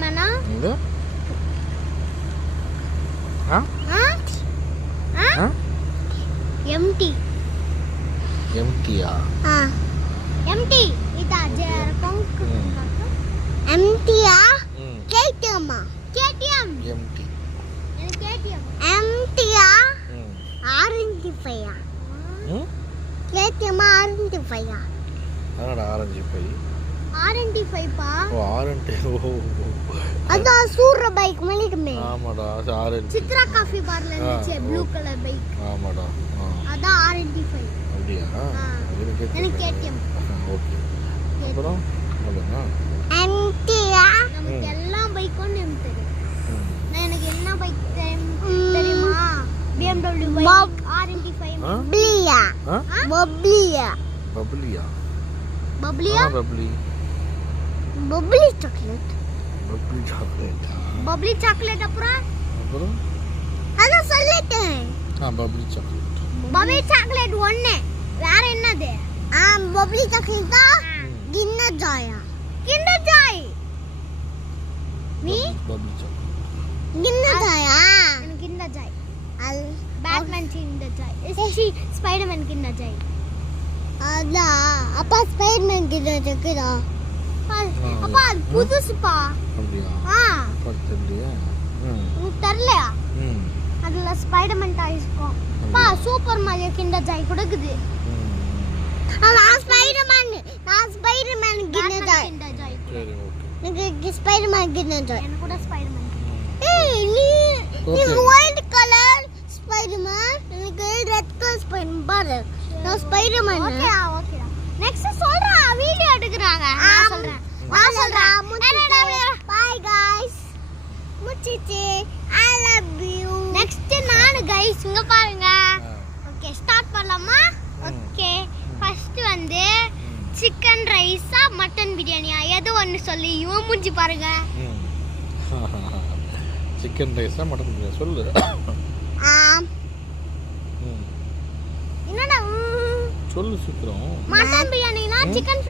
கேட்டியம்னா இது எம்டி எம்டியா எம்டி இதா ஜெர கொங்கு எம்டியா கேட்டியம்மா கேட்டியம் எம்டி எனக்கு கேட்டியம் எம்டியா ஆரஞ்சு பையா கேட்டியம்மா ஆரஞ்சு பையா என்னடா ஆரஞ்சு பை ஆரஞ்சு பைப்பா ஓ ஆரஞ்சு ஓ அத சூர பைக் மலிக்குமே ஆமாடா ஆரஞ்சு சித்ரா காஃபி பார்ல இருந்துச்சு ப்ளூ கலர் பைக் ஆமாடா அத ஆரஞ்சு பை அப்படியே எனக்கு கேட்டியம் ஓகே அப்புறம் சொல்லுங்க எம்டியா நமக்கு எல்லா பைக்கும் நேம் தெரியும் நான் எனக்கு என்ன பைக் தெரியுமா BMW பைக் R25 பப்ளியா பப்ளியா பப்ளியா பப்ளியா Bubbly Bubbly chocolate Bubbly chocolate Bubbly chocolate அப்புறம் அத சொல்லிட்டேன் பப்ளி சாக்லேட் பப்ளி சாக்லேட் ஒண்ணே வேற என்னது பப்ளி சாக்லேட் தான் கிண்டர் ஜாயா கிண்டர் ஜாய் நீ பப்ளி சாக்லேட் கிண்டர் ஜாயா எனக்கு கிண்டர் ஜாய் அல் Batman Kinder Joy Spiderman Kinder Joy அதா அப்பா ஸ்பைடர்மேன் கிண்டர் ஜாய்டா அப்பா புதுசுப்பா அப்படியா பத்தலையா உங்களுக்கு தெரியலையா அதுல ஸ்பைடர்மேன் டாய்ஸ் இருக்கும் அப்பா சூப்பர் மாரியோ கிண்டர் ஜாய் கொடுக்குது நான் ஸ்பைடர்மேன் கிண்டர் ஜாய் சரி ஓகே எனக்கு ஸ்பைடர்மேன் கிண்டர் ஜாய் எனக்கு கூட ஸ்பைடர்மேன் ஏய் நீ ஒயிட் கலர் ஸ்பைடர்மேன் எனக்கு ரெட் கலர் ஸ்பைடர்மேன் பாரு நான் ஸ்பைடர்மேன் ஓகே நெக்ஸ்ட் சொல்றா வீடியோ எடுக்கறாங்க நான் சொல்றேன் பை गाइस முச்சிச்சி ஐ லவ் யூ நெக்ஸ்ட் நான் गाइस இங்க பாருங்க ஓகே ஸ்டார்ட் பண்ணலாமா ஓகே ஃபர்ஸ்ட் வந்து சிக்கன் ரைஸா மட்டன் பிரியாணியா எது ஒன்னு சொல்லி இவன் மூஞ்சி பாருங்க சிக்கன் ரைஸா மட்டன் பிரியாணி சொல்லு என்னடா சொல்லு சீக்கிரம் மட்டன் பிரியாணினா சிக்கன்